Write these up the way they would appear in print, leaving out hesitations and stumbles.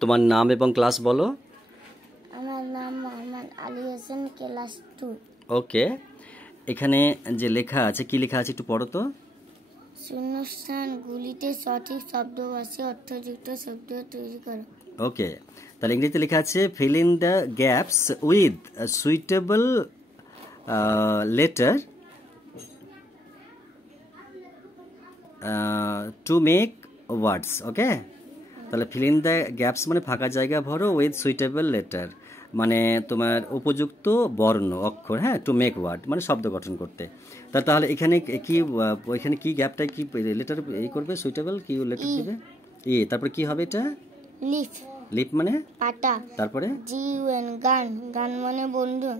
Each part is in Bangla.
তোমার নাম এবং ক্লাস বলো। আমার নাম মোহাম্মদ আলী হোসেন, ক্লাস 2। ওকে, এখানে যে লেখা আছে, কি লেখা আছে একটু পড়ো তো। শূন্যস্থানগুলিতে সঠিক শব্দবাচী অর্থযুক্ত শব্দ তৈরি করো। ওকে, তাহলে ইংরেজিতে লেখা আছে fill in the gaps with suitable letter to make words. Okay, তাহলে ফিল ইন দ্য গ্যাপস মানে ফাঁকা জায়গা ভরো, উইথ সুইটেবল লেটার মানে তোমার উপযুক্ত বর্ণ অক্ষর, হ্যাঁ, টু মেক ওয়ার্ড মানে শব্দ গঠন করতে। তাহলে এখানে কি ওইখানে কি গ্যাপটাই কি লেটার এই করবে, সুইটেবল কি লেটার দিবে? তারপরে কি হবে এটা? লিফ। লিপ মানে পাতা। তারপরে GUN গান, গান মানে বন্ধু।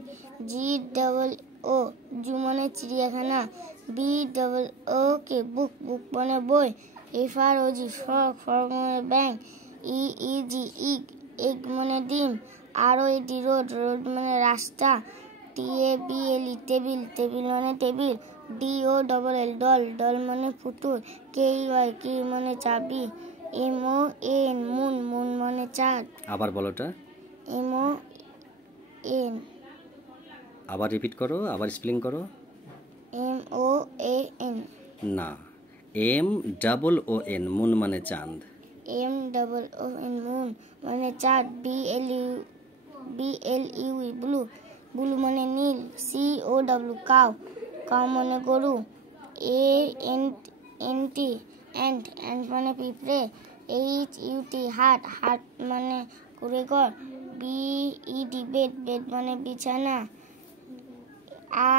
GOO জু মানে চিড়িয়াখানা। BOO কে বুক, বুক মানে বই। FROG ফ্রগ, ফ্রগ মানে ব্যাং। EEG ইগ, এগ মানে ডিম। ROAD রোড, রোড মানে রাস্তা। TABLE টেবিল, টেবিল মানে টেবিল। DOLL ডল, ডল মানে পুতুল। KEY কি মানে চাবি। MON মুন, মুন মানে চাঁদ। আবার বলোটা, MON আবার রিপিট করো, আবার স্পেলিং করো। MOAN না, MOON মুন মানে চাঁদ। MOON মুন মানে চাঁদ। BLUE ব্লু, ব্লু মানে নীল। COW কাউ, কাউ মানে গরু। ANT অ্যান্ট, অ্যান্ট মানে পিঁপড়ে। HUT হাট, হাট মানে কুড়েঘর। BED বেড, বেড মানে বিছানা।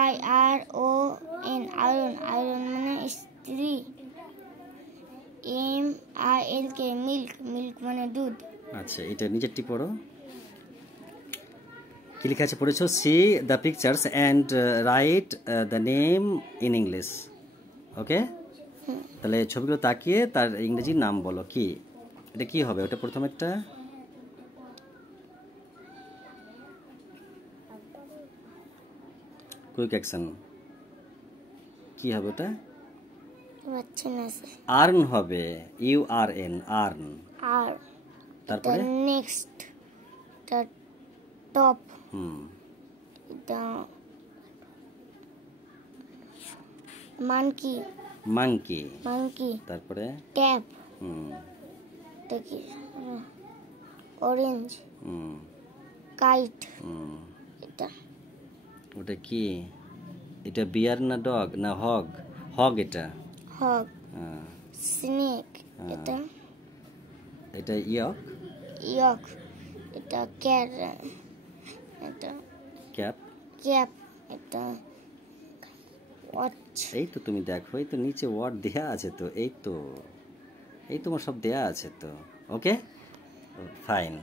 IRON আয়রন, আয়রন মানে স্ত্রী। MILK মিল্ক, মিল্ক মানে দুধ। আচ্ছা, এটা নিচেরটি পড়ো, কি লেখা আছে পড়েছো? See the pictures and write the name in English. Okay, তাহলে ছবিগুলো তাকিয়ে তার ইংরেজি নাম বলো। কি এটা কি হবে? ওটা প্রথম একটা কুইক অ্যাকশন, কি হবে ওটা? আর্ন হবে, URN আর্ন। আর তারপরে নেক্সট টপ। এটা মানকি, মাংকি। মানকি। তারপরে ট্যাপ। এটা কি? অরেঞ্জ। কাইট। এটা ওটা কি? এটা বিয়ার না ডগ না হগ? হগ এটা। হগ। স্নেক। এটা এটা ইয়ক। ইয়ক। এটা ক্যাট। এটা ক্যাপ। ক্যাপ। এটা ওয়াচ। এই তো তুমি দেখো, এই তো নিচে ওয়ার্ড দেয়া আছে তো, এই তো এই তোমার সব দেয়া আছে তো। ওকে, ফাইন।